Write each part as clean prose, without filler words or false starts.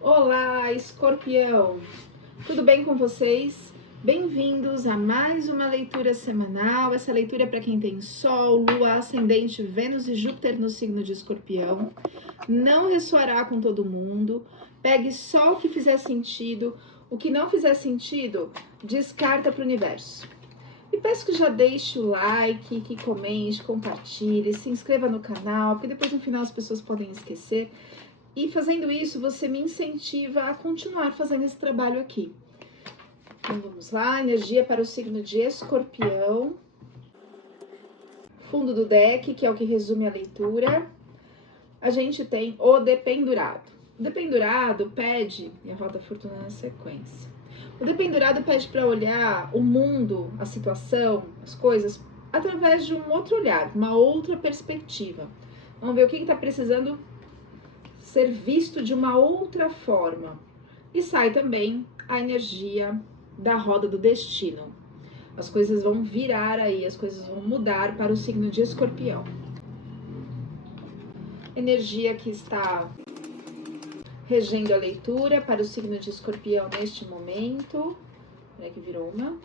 Olá, Escorpião! Tudo bem com vocês? Bem-vindos a mais uma leitura semanal. Essa leitura é para quem tem Sol, Lua, Ascendente, Vênus e Júpiter no signo de Escorpião. Não ressoará com todo mundo. Pegue só o que fizer sentido. O que não fizer sentido, descarta para o universo. E peço que já deixe o like, que comente, compartilhe, se inscreva no canal, porque depois no final as pessoas podem esquecer. E fazendo isso, você me incentiva a continuar fazendo esse trabalho aqui. Então vamos lá, energia para o signo de Escorpião. Fundo do deck, que é o que resume a leitura. A gente tem o Dependurado. O Dependurado pede, e a roda fortuna na sequência. O Dependurado pede para olhar o mundo, a situação, as coisas, através de um outro olhar, uma outra perspectiva. Vamos ver o que está precisando ser visto de uma outra forma. E sai também a energia da roda do destino. As coisas vão virar aí, as coisas vão mudar para o signo de Escorpião. Energia que está regendo a leitura para o signo de Escorpião neste momento. Olha que virou uma.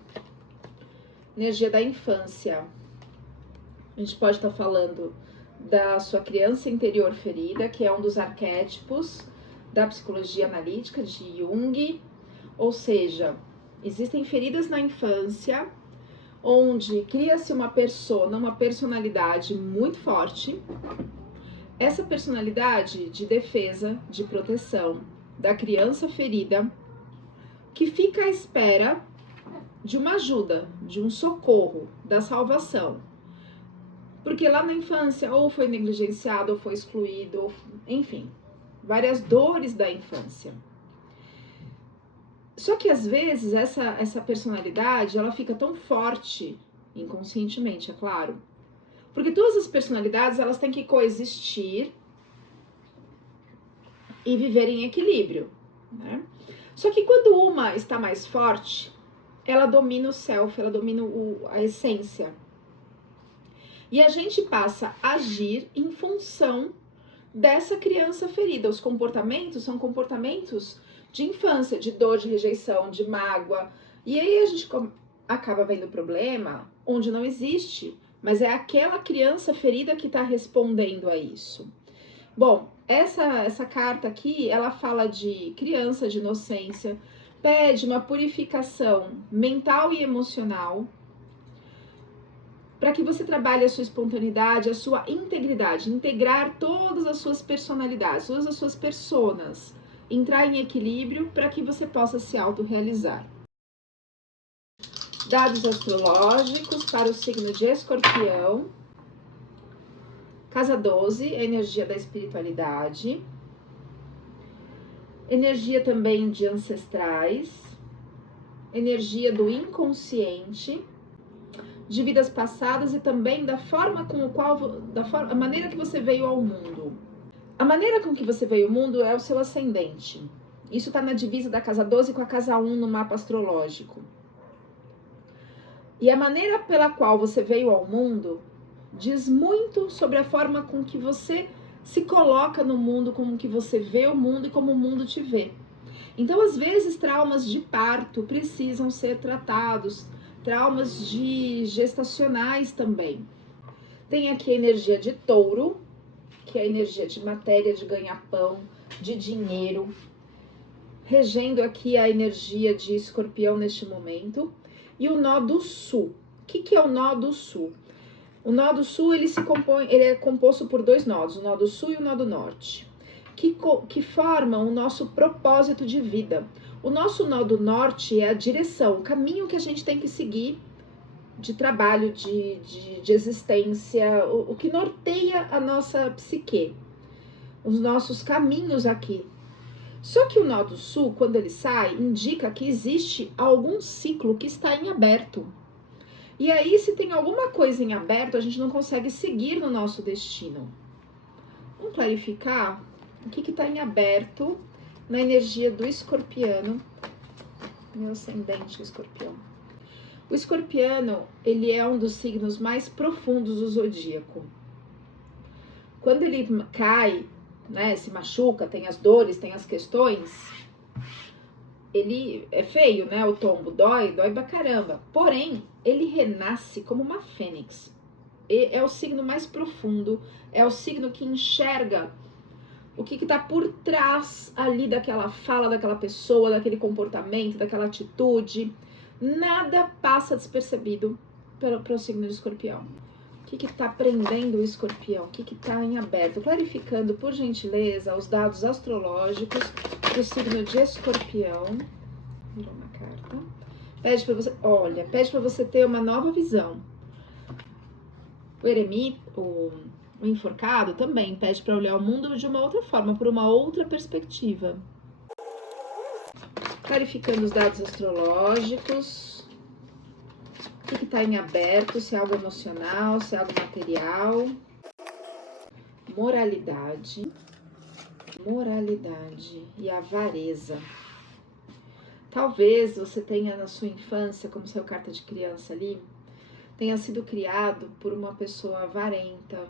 Energia da infância. A gente pode estar falando da sua criança interior ferida, que é um dos arquétipos da psicologia analítica de Jung. Ou seja, existem feridas na infância, onde cria-se uma persona, uma personalidade muito forte. Essa personalidade de defesa, de proteção da criança ferida, que fica à espera de uma ajuda, de um socorro, da salvação. Porque lá na infância ou foi negligenciado, ou foi excluído, ou, enfim, várias dores da infância. Só que às vezes essa personalidade, ela fica tão forte, inconscientemente, é claro, porque todas as personalidades, elas têm que coexistir e viver em equilíbrio, né? Só que quando uma está mais forte, ela domina o self, ela domina a essência. E a gente passa a agir em função dessa criança ferida. Os comportamentos são comportamentos de infância, de dor, de rejeição, de mágoa. E aí a gente acaba vendo o problema onde não existe, mas é aquela criança ferida que está respondendo a isso. Bom, essa carta aqui, ela fala de criança, de inocência, pede uma purificação mental e emocional, para que você trabalhe a sua espontaneidade, a sua integridade, integrar todas as suas personalidades, todas as suas personas, entrar em equilíbrio para que você possa se autorrealizar. Dados astrológicos para o signo de Escorpião. Casa 12, a energia da espiritualidade. Energia também de ancestrais. Energia do inconsciente, de vidas passadas e também da forma com a maneira que você veio ao mundo. A maneira com que você veio ao mundo é o seu ascendente. Isso está na divisa da casa 12 com a casa 1 no mapa astrológico. E a maneira pela qual você veio ao mundo diz muito sobre a forma com que você se coloca no mundo, como que você vê o mundo e como o mundo te vê. Então, às vezes, traumas de parto precisam ser tratados, traumas gestacionais também. Tem aqui a energia de touro, que é a energia de matéria, de ganha-pão, de dinheiro, regendo aqui a energia de Escorpião neste momento. E o nó do sul. O que é o nó do sul? O nó do sul, ele é composto por dois nodos, o nó do sul e o nó do norte, que formam o nosso propósito de vida. O nosso nó do norte é a direção, o caminho que a gente tem que seguir de trabalho, de existência, o que norteia a nossa psique, os nossos caminhos aqui. Só que o nó do sul, quando ele sai, indica que existe algum ciclo que está em aberto. E aí, se tem alguma coisa em aberto, a gente não consegue seguir no nosso destino. Vamos clarificar o que está em aberto na energia do escorpiano, meu ascendente escorpião. O escorpiano, ele é um dos signos mais profundos do zodíaco. Quando ele cai né, se machuca, tem as dores, tem as questões, ele é feio, né, o tombo, dói pra caramba. Porém, ele renasce como uma fênix. E é o signo mais profundo, é o signo que enxerga o que está por trás ali daquela fala, daquela pessoa, daquele comportamento, daquela atitude. Nada passa despercebido para o signo de Escorpião. O que está prendendo o Escorpião? O que está em aberto? Clarificando, por gentileza, os dados astrológicos do signo de Escorpião. Virou uma carta. Pede para você, olha, pede para você ter uma nova visão. O eremita, o enforcado também pede para olhar o mundo de uma outra forma, por uma outra perspectiva. Clarificando os dados astrológicos. O que está em aberto, se é algo emocional, se é algo material. Moralidade e avareza. Talvez você tenha na sua infância, como saiu carta de criança ali, tenha sido criado por uma pessoa avarenta.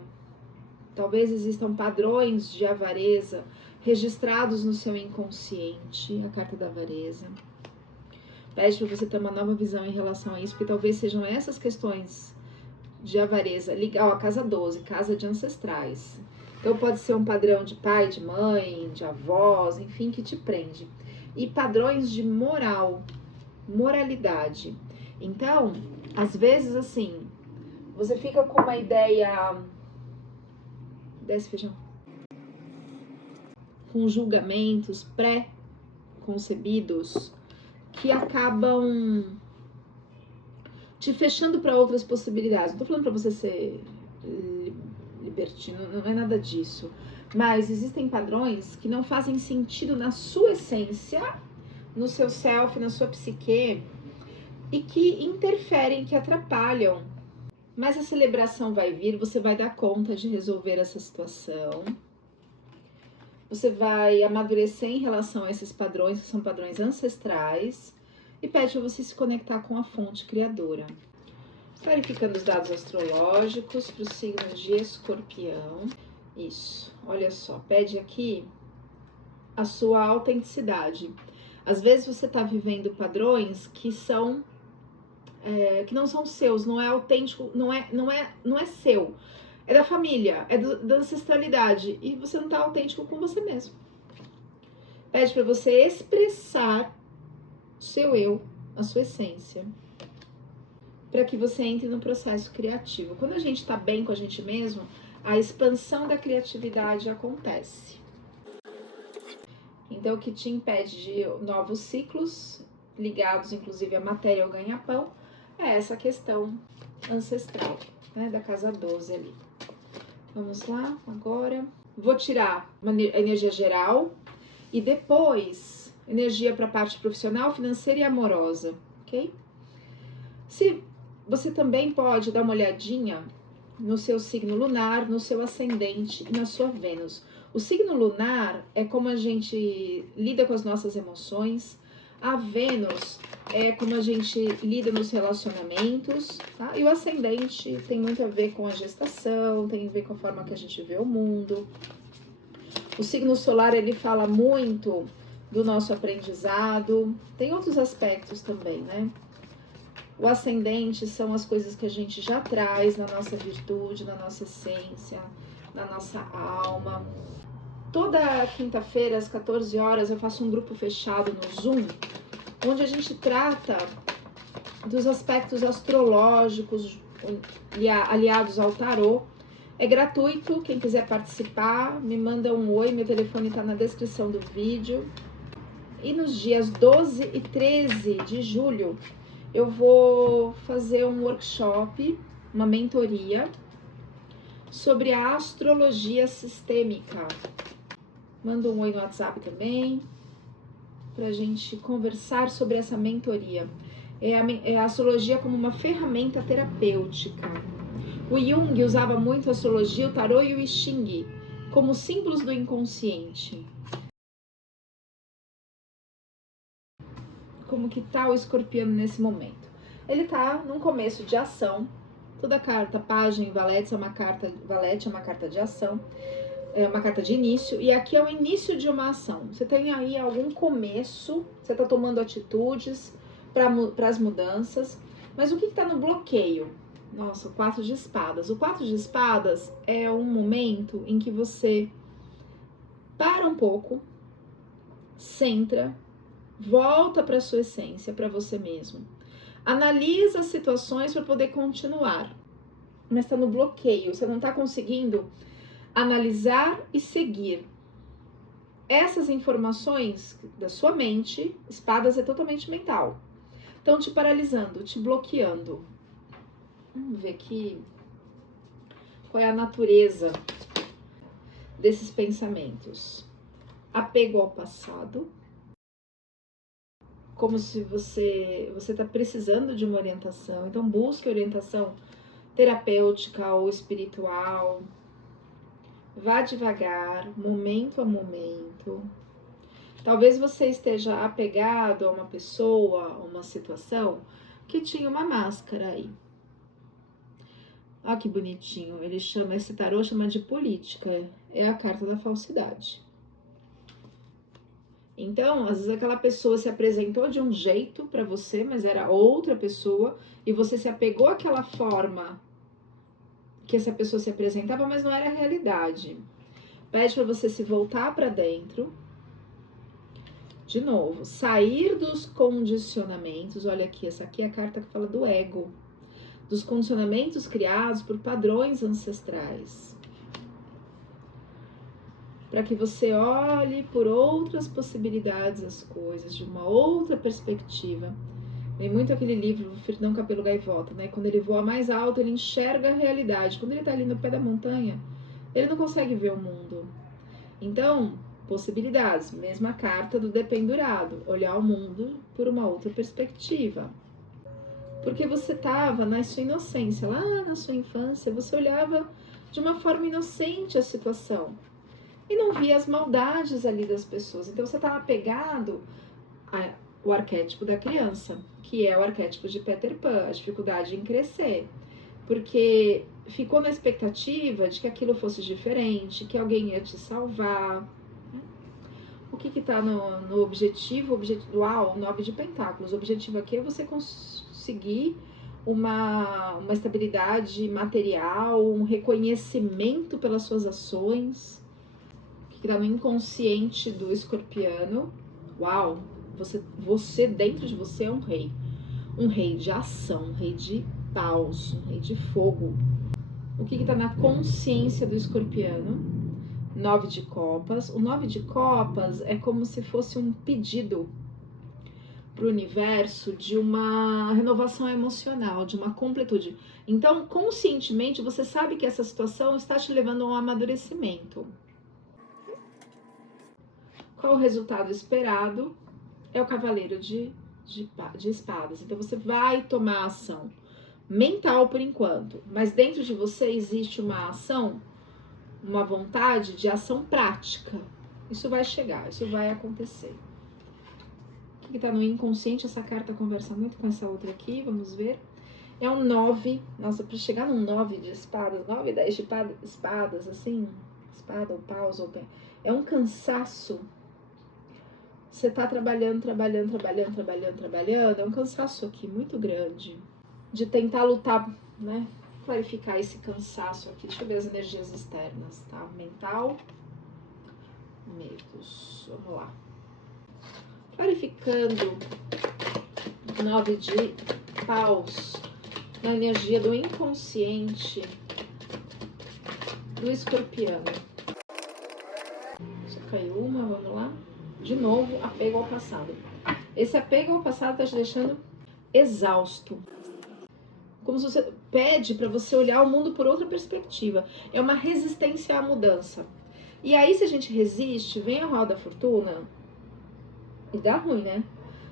Talvez existam padrões de avareza registrados no seu inconsciente, a carta da avareza. Pede para você ter uma nova visão em relação a isso, porque talvez sejam essas questões de avareza, ligar a casa 12, casa de ancestrais. Então pode ser um padrão de pai, de mãe, de avós, enfim, que te prende. E padrões de moralidade. Então, às vezes assim, você fica com uma ideia... Desce, feijão. Com julgamentos pré-concebidos que acabam te fechando para outras possibilidades. Não tô falando para você ser libertino, não é nada disso. Mas existem padrões que não fazem sentido na sua essência, no seu self, na sua psique, e que interferem, que atrapalham. Mas a celebração vai vir, você vai dar conta de resolver essa situação. Você vai amadurecer em relação a esses padrões, que são padrões ancestrais, e pede para você se conectar com a fonte criadora. Clarificando os dados astrológicos para o signo de Escorpião. Isso, olha só, pede aqui a sua autenticidade. Às vezes você está vivendo padrões que são que não são seus, não é autêntico, não é seu. É da família, é da ancestralidade. E você não está autêntico com você mesmo. Pede para você expressar o seu eu, a sua essência. Para que você entre no processo criativo. Quando a gente está bem com a gente mesmo, a expansão da criatividade acontece. Então, o que te impede de novos ciclos, ligados inclusive à matéria ao ganha-pão, é essa questão ancestral, né, da casa 12 ali. Vamos lá, agora. Vou tirar a energia geral e depois energia para a parte profissional, financeira e amorosa, ok? Se você também pode dar uma olhadinha no seu signo lunar, no seu ascendente e na sua Vênus. O signo lunar é como a gente lida com as nossas emoções. A Vênus é como a gente lida nos relacionamentos, tá? E o ascendente tem muito a ver com a gestação, tem a ver com a forma que a gente vê o mundo. O signo solar, ele fala muito do nosso aprendizado. Tem outros aspectos também, né? O ascendente são as coisas que a gente já traz na nossa virtude, na nossa essência, na nossa alma. Toda quinta-feira, às 14 horas, eu faço um grupo fechado no Zoom, onde a gente trata dos aspectos astrológicos aliados ao tarô. É gratuito, quem quiser participar, me manda um oi, meu telefone está na descrição do vídeo. E nos dias 12 e 13 de julho, eu vou fazer um workshop, uma mentoria, sobre a astrologia sistêmica. Manda um oi no WhatsApp também, pra gente conversar sobre essa mentoria. É a astrologia como uma ferramenta terapêutica. O Jung usava muito a astrologia, o tarô e o I Ching como símbolos do inconsciente. Como que tá o escorpiano nesse momento? Ele tá num começo de ação. Toda carta, página, valete é uma carta de ação. é uma carta de início, e aqui é o início de uma ação. Você tem aí algum começo, você está tomando atitudes para as mudanças, mas o que está no bloqueio? Nossa, o 4 de espadas. O 4 de espadas é um momento em que você para um pouco, centra, volta para sua essência, para você mesmo. Analisa as situações para poder continuar, mas está no bloqueio, você não está conseguindo analisar e seguir essas informações da sua mente. Espadas é totalmente mental, estão te paralisando, te bloqueando. Vamos ver aqui qual é a natureza desses pensamentos. Apego ao passado, como se você está precisando de uma orientação, então busque orientação terapêutica ou espiritual. Vá devagar, momento a momento. Talvez você esteja apegado a uma pessoa, a uma situação que tinha uma máscara aí. Olha que bonitinho, ele chama, esse tarô chama de política, é a carta da falsidade. Então, às vezes aquela pessoa se apresentou de um jeito para você, mas era outra pessoa, e você se apegou àquela forma que essa pessoa se apresentava, mas não era a realidade. Pede para você se voltar para dentro. De novo, sair dos condicionamentos. Olha aqui, essa aqui é a carta que fala do ego. Dos condicionamentos criados por padrões ancestrais. Para que você olhe por outras possibilidades as coisas, de uma outra perspectiva. Tem muito aquele livro, Fernão Capelo Gaivota, né? Quando ele voa mais alto, ele enxerga a realidade. Quando ele está ali no pé da montanha, ele não consegue ver o mundo. Então, possibilidades, mesma carta do dependurado, olhar o mundo por uma outra perspectiva. Porque você estava na sua inocência, lá na sua infância, você olhava de uma forma inocente a situação e não via as maldades ali das pessoas. Então você estava apegado ao arquétipo da criança, que é o arquétipo de Peter Pan, a dificuldade em crescer. Porque ficou na expectativa de que aquilo fosse diferente, que alguém ia te salvar. O que está no objetivo? Uau, o 9 de pentáculos. O objetivo aqui é você conseguir uma estabilidade material, um reconhecimento pelas suas ações. O que está no inconsciente do escorpiano? Uau, você dentro de você é um rei. Um rei de ação, um rei de paus, um rei de fogo. O que está na consciência do escorpiano? 9 de copas. O 9 de copas é como se fosse um pedido para o universo de uma renovação emocional, de uma completude. Então, conscientemente, você sabe que essa situação está te levando a um amadurecimento. Qual o resultado esperado? É o cavaleiro de espadas. Então, você vai tomar ação mental por enquanto, mas dentro de você existe uma ação, uma vontade de ação prática. Isso vai chegar, isso vai acontecer. O que está no inconsciente? Essa carta conversa muito com essa outra aqui, vamos ver. É um 9, nossa, para chegar num 9 de espadas, 9, 10 de espadas, assim, espada ou paus, ou é um cansaço. Você está trabalhando, é um cansaço aqui muito grande. De tentar lutar, né? Clarificar esse cansaço aqui. Deixa eu ver as energias externas, tá? Mental, medos. Vamos lá. Clarificando 9 de paus na energia do inconsciente do escorpiano. Já caiu uma, vamos lá. De novo, apego ao passado. Esse apego ao passado está te deixando exausto. Como se você pede para você olhar o mundo por outra perspectiva. É uma resistência à mudança. E aí, se a gente resiste, vem a roda da fortuna e dá ruim, né?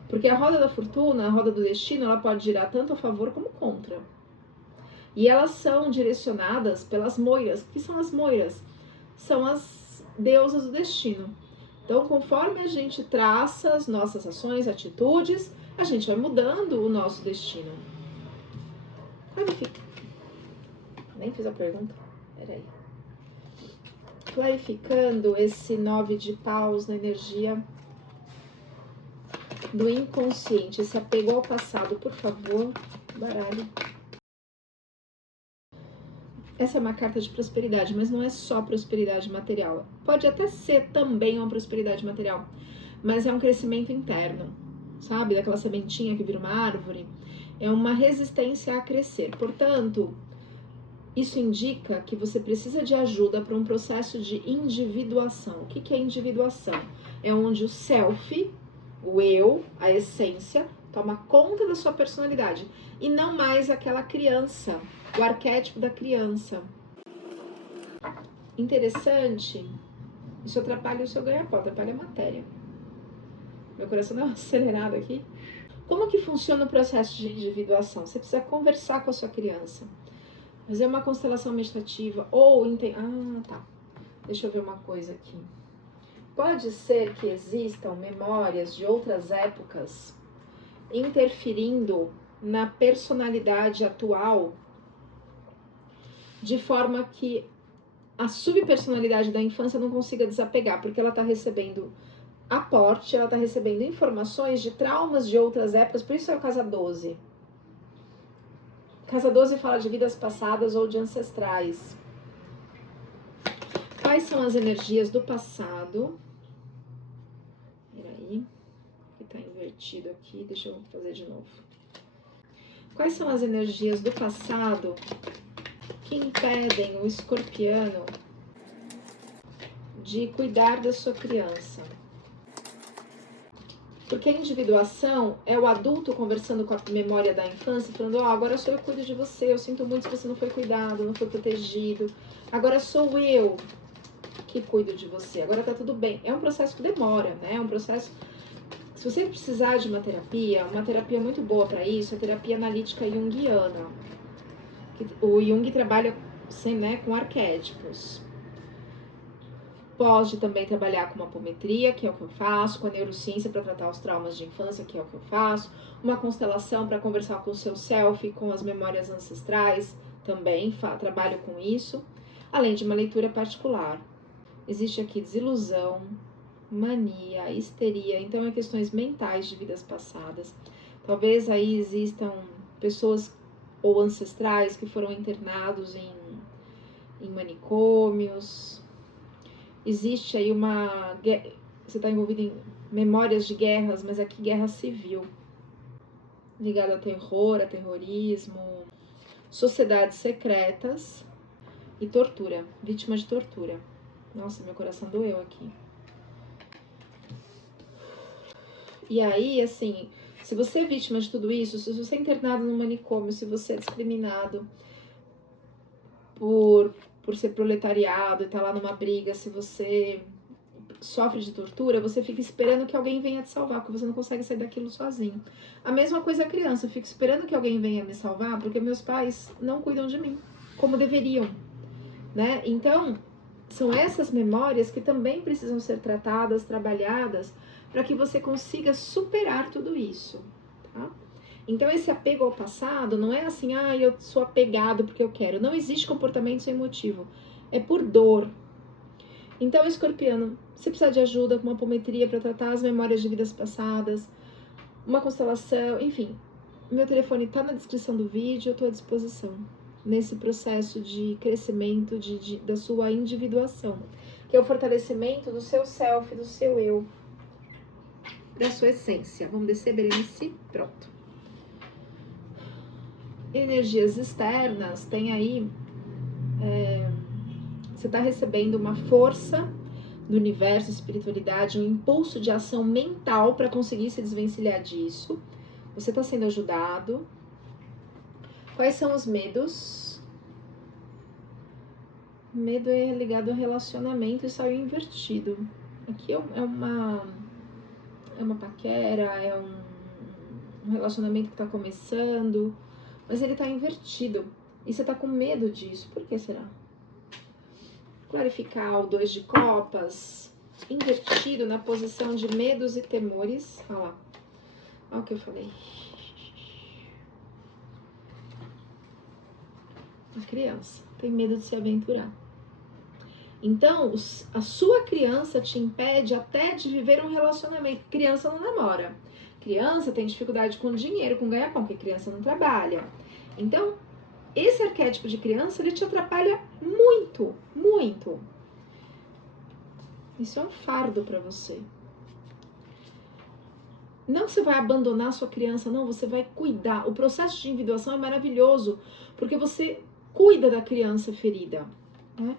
Porque a roda da fortuna, a roda do destino, ela pode girar tanto a favor como contra. E elas são direcionadas pelas moiras. O que são as moiras? São as deusas do destino. Então, conforme a gente traça as nossas ações, atitudes, a gente vai mudando o nosso destino. Clarifica. Nem fiz a pergunta. Peraí. clarificando esse 9 de paus na energia do inconsciente, esse apego ao passado, por favor, baralho. Essa é uma carta de prosperidade, mas não é só prosperidade material. Pode até ser também uma prosperidade material, mas é um crescimento interno, sabe? Daquela sementinha que vira uma árvore. É uma resistência a crescer. Portanto, isso indica que você precisa de ajuda para um processo de individuação. O que é individuação? É onde o self, o eu, a essência, toma conta da sua personalidade e não mais aquela criança, o arquétipo da criança. Interessante, isso atrapalha o seu ganha-pão, atrapalha a matéria. Meu coração deu uma acelerada aqui. Como que funciona o processo de individuação? Você precisa conversar com a sua criança. Fazer uma constelação meditativa ou... tá. Deixa eu ver uma coisa aqui. Pode ser que existam memórias de outras épocas interferindo na personalidade atual, de forma que a subpersonalidade da infância não consiga desapegar, porque ela está recebendo aporte, ela está recebendo informações de traumas de outras épocas, por isso é o Casa 12. Casa 12 fala de vidas passadas ou de ancestrais. Quais são as energias do passado? Peraí, que tá invertido aqui, deixa eu fazer de novo. Quais são as energias do passado que impedem o escorpiano de cuidar da sua criança? Porque a individuação é o adulto conversando com a memória da infância, falando, agora sou eu que cuido de você, eu sinto muito se você não foi cuidado, não foi protegido. Agora sou eu que cuido de você, agora tá tudo bem. É um processo que demora, né? É um processo... Se você precisar de uma terapia muito boa para isso, é a terapia analítica junguiana. O Jung trabalha com arquétipos. Pode também trabalhar com uma apometria, que é o que eu faço, com a neurociência para tratar os traumas de infância, que é o que eu faço, uma constelação para conversar com o seu self, com as memórias ancestrais, também trabalho com isso, além de uma leitura particular. Existe aqui desilusão, mania, histeria, então é questões mentais de vidas passadas. Talvez aí existam pessoas ou ancestrais que foram internados em manicômios. Existe aí você está envolvido em memórias de guerras, mas aqui guerra civil, ligada a terror, a terrorismo, sociedades secretas e tortura, vítima de tortura. Nossa, meu coração doeu aqui. E aí, assim, se você é vítima de tudo isso, se você é internado num manicômio, se você é discriminado por ser proletariado e tá lá numa briga, se você sofre de tortura, você fica esperando que alguém venha te salvar, porque você não consegue sair daquilo sozinho. A mesma coisa a criança, eu fico esperando que alguém venha me salvar, porque meus pais não cuidam de mim, como deveriam, né? Então, são essas memórias que também precisam ser tratadas, trabalhadas, para que você consiga superar tudo isso, tá? Então, esse apego ao passado não é assim, eu sou apegado porque eu quero. Não existe comportamento sem motivo. É por dor. Então, escorpiano, você precisa de ajuda com uma apometria para tratar as memórias de vidas passadas, uma constelação, enfim. Meu telefone está na descrição do vídeo, eu estou à disposição nesse processo de crescimento da sua individuação, que é o fortalecimento do seu self, do seu eu, da sua essência. Vamos descer, Berenice? Pronto. Energias externas, tem aí, você está recebendo uma força do universo, espiritualidade, um impulso de ação mental para conseguir se desvencilhar disso. Você está sendo ajudado. Quais são os medos? Medo é ligado ao relacionamento e saiu invertido. Aqui é uma paquera, é um relacionamento que está começando, mas ele está invertido. E você está com medo disso. Por que será? Clarificar o 2 de copas, invertido na posição de medos e temores. Olha lá. Olha o que eu falei. A criança tem medo de se aventurar. Então, a sua criança te impede até de viver um relacionamento. Criança não namora. Criança tem dificuldade com dinheiro, com ganha-pão, porque criança não trabalha. Então, esse arquétipo de criança, ele te atrapalha muito, muito. Isso é um fardo para você. Não que você vai abandonar a sua criança, não, você vai cuidar. O processo de individuação é maravilhoso, porque você cuida da criança ferida, né?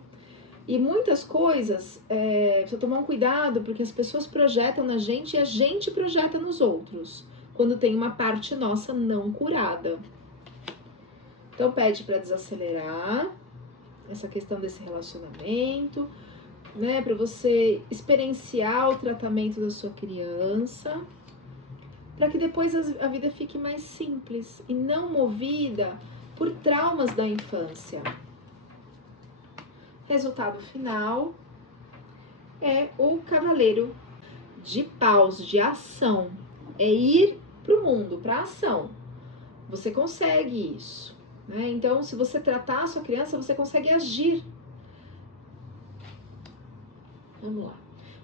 E muitas coisas, precisa tomar um cuidado, porque as pessoas projetam na gente e a gente projeta nos outros, quando tem uma parte nossa não curada. Então pede para desacelerar essa questão desse relacionamento, né, para você experienciar o tratamento da sua criança, para que depois a vida fique mais simples e não movida por traumas da infância. Resultado final é o cavaleiro de paus, de ação. É ir para o mundo, para a ação. Você consegue isso, né? Então, se você tratar a sua criança, você consegue agir. Vamos lá.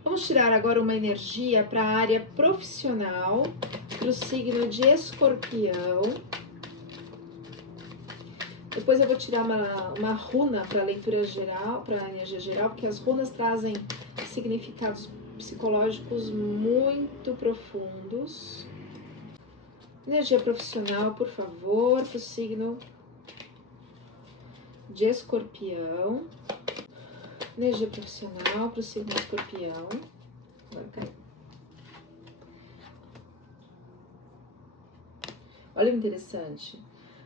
Vamos tirar agora uma energia para a área profissional, para o signo de Escorpião. Depois eu vou tirar uma runa para a leitura geral, para a energia geral, porque as runas trazem significados psicológicos muito profundos. Energia profissional, por favor, para o signo de Escorpião. Energia profissional para o signo de Escorpião. Agora caiu. Olha que interessante.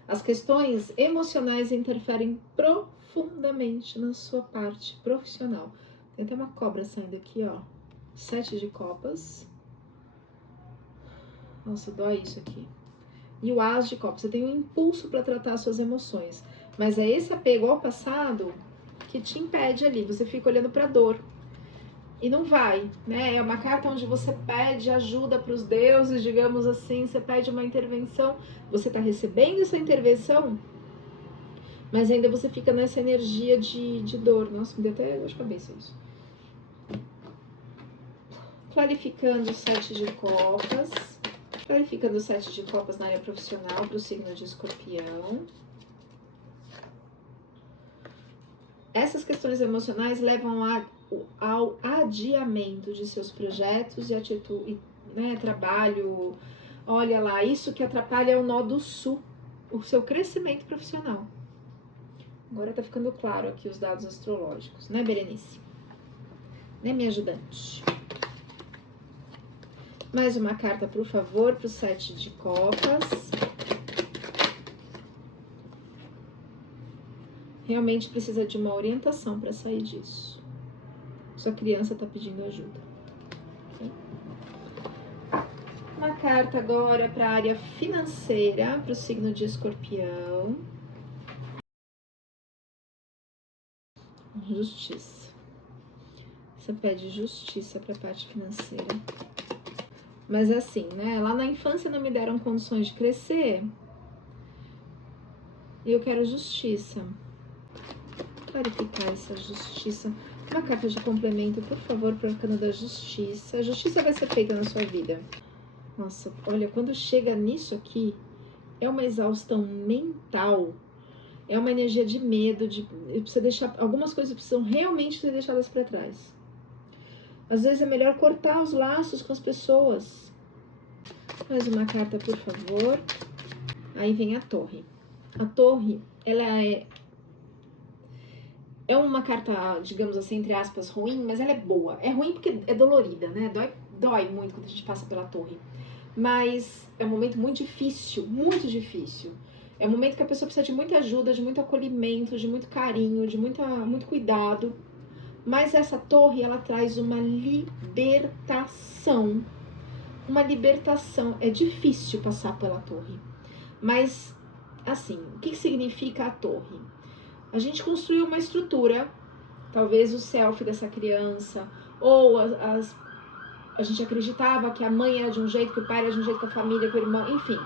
As questões emocionais interferem profundamente na sua parte profissional. Tem até uma cobra saindo aqui, ó. 7 de copas. Nossa, dói isso aqui. E o as de copas. Você tem um impulso para tratar as suas emoções. Mas é esse apego ao passado que te impede ali. Você fica olhando para a dor. E não vai, né? É uma carta onde você pede ajuda para os deuses, digamos assim, você pede uma intervenção, você está recebendo essa intervenção, mas ainda você fica nessa energia de dor. Nossa, me deu até dor de cabeça isso. Clarificando o 7 de copas, clarificando o 7 de copas na área profissional para o signo de Escorpião. Essas questões emocionais levam ao adiamento de seus projetos e atitude, né, trabalho. Olha lá, isso que atrapalha é o nó do sul, o seu crescimento profissional. Agora tá ficando claro aqui os dados astrológicos, né, Berenice? Né, minha ajudante? Mais uma carta, por favor, para o 7 de copas. Realmente precisa de uma orientação para sair disso. Sua criança está pedindo ajuda. Okay? Uma carta agora para a área financeira, para o signo de Escorpião. Justiça. Você pede justiça para a parte financeira. Mas assim, né? Lá na infância não me deram condições de crescer. E eu quero justiça. Clarificar essa justiça. Uma carta de complemento, por favor, para o arcano da justiça. A justiça vai ser feita na sua vida. Nossa, olha, quando chega nisso aqui, é uma exaustão mental, é uma energia de medo, precisa deixar, algumas coisas precisam realmente ser deixadas para trás. Às vezes é melhor cortar os laços com as pessoas. Mais uma carta, por favor. Aí vem a torre. A torre, ela é uma carta, digamos assim, entre aspas, ruim, mas ela é boa. É ruim porque é dolorida, né? Dói muito quando a gente passa pela torre. Mas é um momento muito difícil, muito difícil. É um momento que a pessoa precisa de muita ajuda, de muito acolhimento, de muito carinho, de muito cuidado. Mas essa torre, ela traz uma libertação. Uma libertação. É difícil passar pela torre. Mas, assim, o que significa a torre? A gente construiu uma estrutura, talvez o selfie dessa criança, ou a gente acreditava que a mãe era de um jeito, que o pai era de um jeito, que a família, que o irmão, enfim.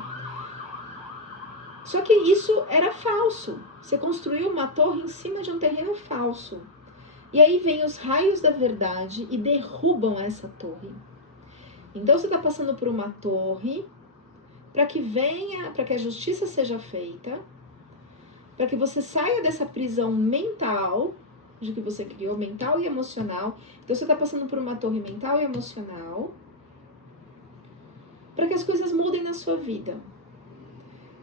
Só que isso era falso. Você construiu uma torre em cima de um terreno falso. E aí vem os raios da verdade e derrubam essa torre. Então você está passando por uma torre para que a justiça seja feita, para que você saia dessa prisão mental, de que você criou, mental e emocional. Então você está passando por uma torre mental e emocional, para que as coisas mudem na sua vida.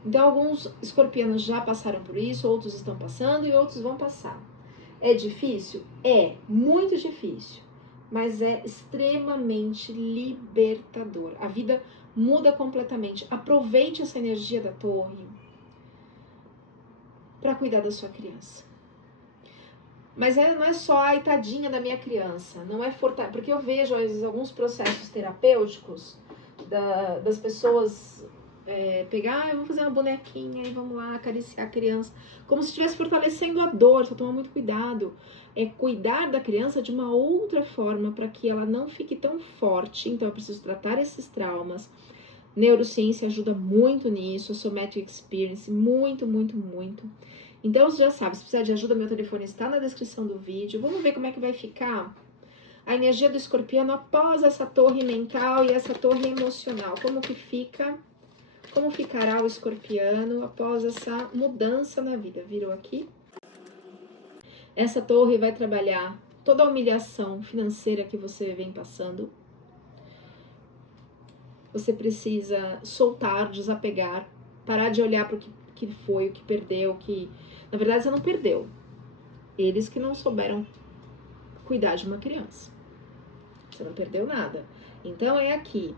Então alguns escorpianos já passaram por isso, outros estão passando e outros vão passar. É difícil? É, muito difícil, mas é extremamente libertador. A vida muda completamente. Aproveite essa energia da torre para cuidar da sua criança. Mas não é só, ai, tadinha da minha criança, não é porque eu vejo às vezes alguns processos terapêuticos das pessoas pegar, eu vou fazer uma bonequinha e vamos lá acariciar a criança, como se estivesse fortalecendo a dor. Só tomar muito cuidado. É cuidar da criança de uma outra forma para que ela não fique tão forte. Então eu preciso tratar esses traumas. Neurociência ajuda muito nisso, a Somatic Experience, muito, muito, muito. Então você já sabe, se precisar de ajuda, meu telefone está na descrição do vídeo. Vamos ver como é que vai ficar a energia do escorpião após essa torre mental e essa torre emocional. Como que fica? Como ficará o escorpiano após essa mudança na vida? Virou aqui. Essa torre vai trabalhar toda a humilhação financeira que você vem passando. Você precisa soltar, desapegar, parar de olhar para o que foi, o que perdeu, que na verdade você não perdeu. Eles que não souberam cuidar de uma criança. Você não perdeu nada. Então é aqui.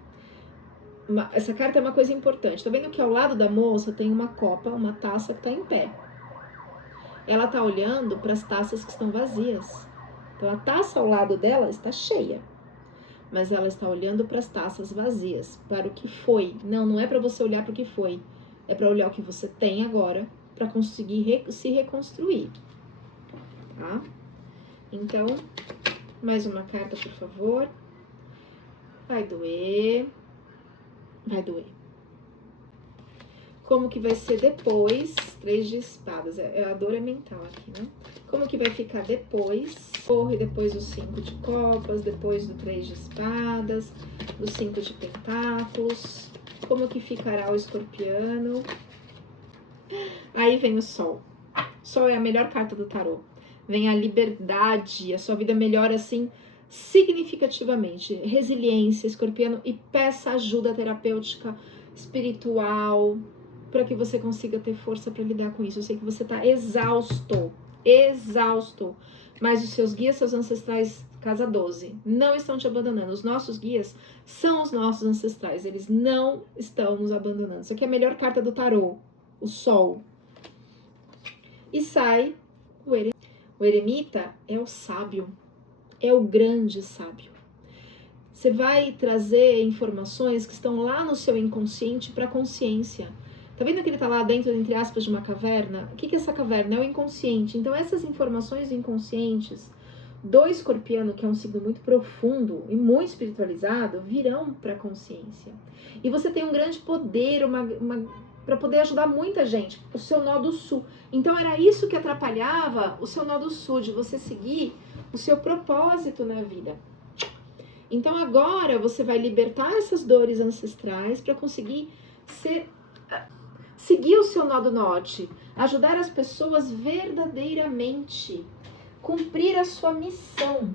Essa carta é uma coisa importante. Tá vendo que ao lado da moça tem uma copa, uma taça que está em pé. Ela está olhando para as taças que estão vazias. Então a taça ao lado dela está cheia, mas ela está olhando para as taças vazias, para o que foi. Não é para você olhar para o que foi, é para olhar o que você tem agora, para conseguir se reconstruir, tá? Então, mais uma carta, por favor. Vai doer. Vai doer. Como que vai ser depois? 3 de espadas. A dor é mental aqui, né? Como que vai ficar depois? Torre, depois o 5 de copas, depois do 3 de espadas, do 5 de pentáculos. Como que ficará o escorpiano? Aí vem o sol. Sol é a melhor carta do tarô. Vem a liberdade, a sua vida melhora assim significativamente. Resiliência, escorpiano, e peça ajuda terapêutica, espiritual, para que você consiga ter força para lidar com isso. Eu sei que você está exausto, mas os seus guias, seus ancestrais, casa 12, não estão te abandonando. Os nossos guias são os nossos ancestrais, eles não estão nos abandonando. Isso aqui é a melhor carta do tarô, o sol. E sai o eremita. O eremita é o sábio, é o grande sábio. Você vai trazer informações que estão lá no seu inconsciente para a consciência. Tá vendo que ele tá lá dentro, entre aspas, de uma caverna? O que é essa caverna? É o inconsciente. Então essas informações inconscientes do escorpiano, que é um signo muito profundo e muito espiritualizado, virão para a consciência. E você tem um grande poder, para poder ajudar muita gente, o seu nó do sul. Então era isso que atrapalhava o seu nó do sul, de você seguir o seu propósito na vida. Então agora você vai libertar essas dores ancestrais para conseguir seguir o seu nó do norte, ajudar as pessoas verdadeiramente, cumprir a sua missão.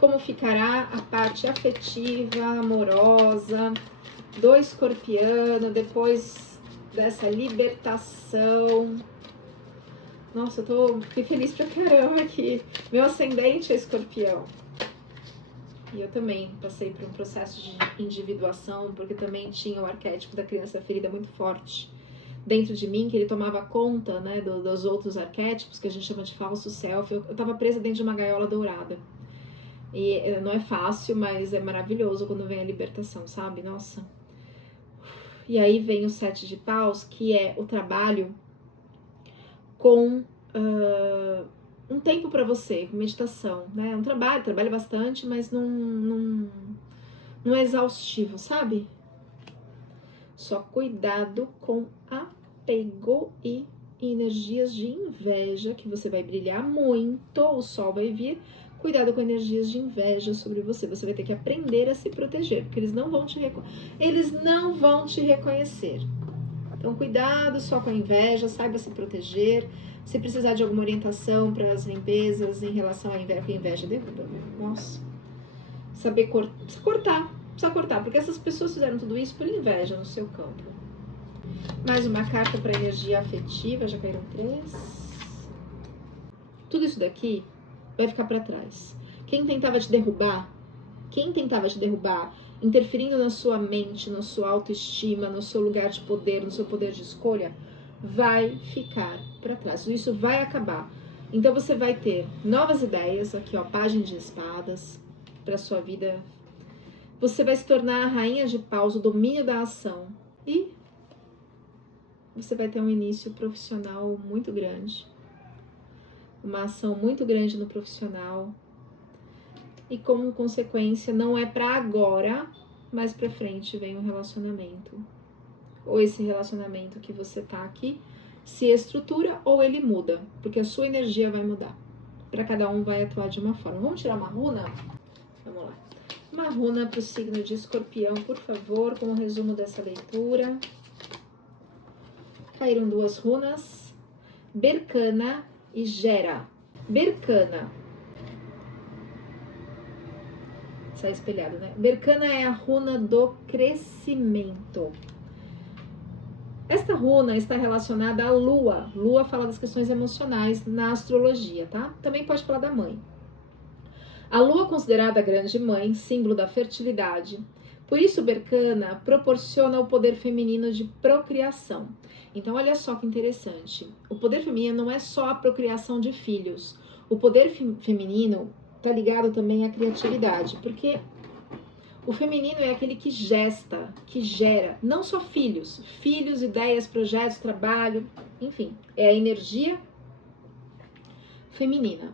Como ficará a parte afetiva, amorosa do escorpiano depois dessa libertação? Nossa, fiquei feliz pra caramba aqui. Meu ascendente é escorpião. E eu também passei por um processo de individuação, porque também tinha o arquétipo da criança ferida muito forte dentro de mim, que ele tomava conta, né, dos outros arquétipos, que a gente chama de falso self. Eu tava presa dentro de uma gaiola dourada. E não é fácil, mas é maravilhoso quando vem a libertação, sabe? Nossa. E aí vem o 7 de paus, que é o trabalho com um tempo para você, com meditação, né? Um trabalho bastante, mas não é exaustivo, sabe? Só cuidado com apego e e energias de inveja, que você vai brilhar muito, o sol vai vir. Cuidado com energias de inveja sobre você. Você vai ter que aprender a se proteger, porque eles não vão te reconhecer. Então, cuidado só com a inveja, saiba se proteger. Se precisar de alguma orientação para as limpezas em relação à inveja, porque a inveja derruba, né? Nossa. Saber precisa cortar, porque essas pessoas fizeram tudo isso por inveja no seu campo. Mais uma carta para energia afetiva, já caíram 3. Tudo isso daqui vai ficar para trás. Quem tentava te derrubar, interferindo na sua mente, na sua autoestima, no seu lugar de poder, no seu poder de escolha, vai ficar para trás. Isso vai acabar. Então você vai ter novas ideias, aqui ó, página de espadas, para sua vida. Você vai se tornar a rainha de paus, o domínio da ação. E você vai ter um início profissional muito grande. Uma ação muito grande no profissional. E como consequência, não é para agora, mas para frente vem um relacionamento. Ou esse relacionamento que você tá aqui se estrutura ou ele muda, porque a sua energia vai mudar. Para cada um vai atuar de uma forma. Vamos tirar uma runa? Vamos lá. Uma runa para o signo de Escorpião, por favor, com o resumo dessa leitura. Caíram 2 runas, Berkana e Gera. Berkana. Sai espelhado, né? Berkana é a runa do crescimento. Esta runa está relacionada à lua. Lua fala das questões emocionais na astrologia, tá? Também pode falar da mãe. A lua é considerada a grande mãe, símbolo da fertilidade. Por isso, Berkana proporciona o poder feminino de procriação. Então, olha só que interessante. O poder feminino não é só a procriação de filhos. O poder feminino está ligado também à criatividade, porque o feminino é aquele que gesta, que gera, não só filhos, ideias, projetos, trabalho, enfim, é a energia feminina.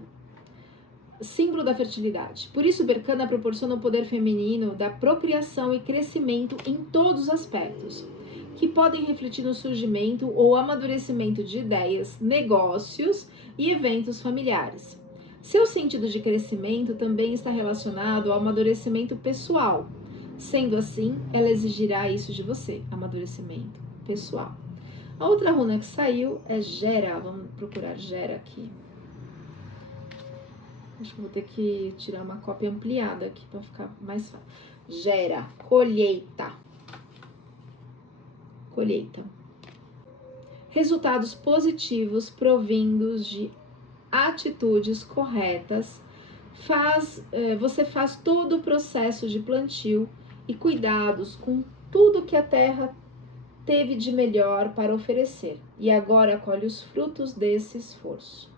Símbolo da fertilidade. Por isso, Berkana proporciona o poder feminino da procriação e crescimento em todos os aspectos, que podem refletir no surgimento ou amadurecimento de ideias, negócios e eventos familiares. Seu sentido de crescimento também está relacionado ao amadurecimento pessoal. Sendo assim, ela exigirá isso de você, amadurecimento pessoal. A outra runa que saiu é Gera. Vamos procurar Gera aqui. Acho que vou ter que tirar uma cópia ampliada aqui para ficar mais fácil. Gera, colheita. Colheita. Resultados positivos provindos de atitudes corretas. Você faz todo o processo de plantio e cuidados com tudo que a terra teve de melhor para oferecer. E agora colhe os frutos desse esforço.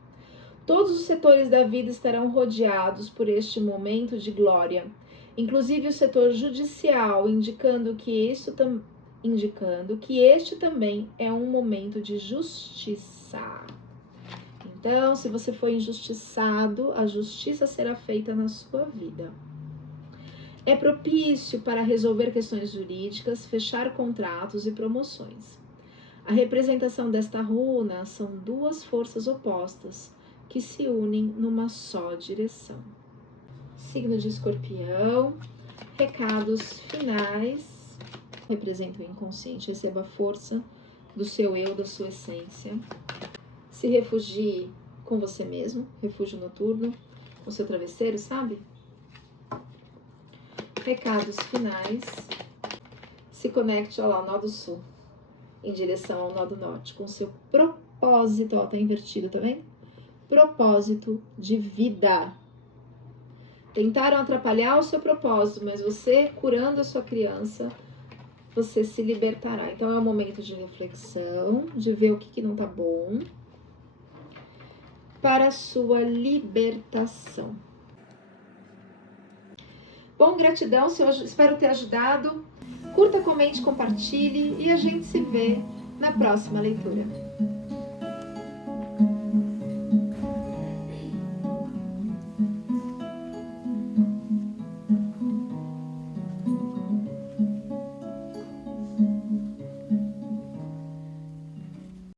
Todos os setores da vida estarão rodeados por este momento de glória, inclusive o setor judicial, indicando que este também é um momento de justiça. Então, se você foi injustiçado, a justiça será feita na sua vida. É propício para resolver questões jurídicas, fechar contratos e promoções. A representação desta runa são 2 forças opostas, que se unem numa só direção. Signo de Escorpião, recados finais, representa o inconsciente, receba a força do seu eu, da sua essência. Se refugie com você mesmo, refúgio noturno, o seu travesseiro, sabe? Recados finais, se conecte ao nó do sul, em direção ao nó do norte, com o seu propósito, ó, tá invertido, tá vendo? Propósito de vida. Tentaram atrapalhar o seu propósito, mas você, curando a sua criança, você se libertará. Então é um momento de reflexão, de ver o que não tá bom, para a sua libertação. Bom, gratidão, espero ter ajudado. Curta, comente, compartilhe e a gente se vê na próxima leitura.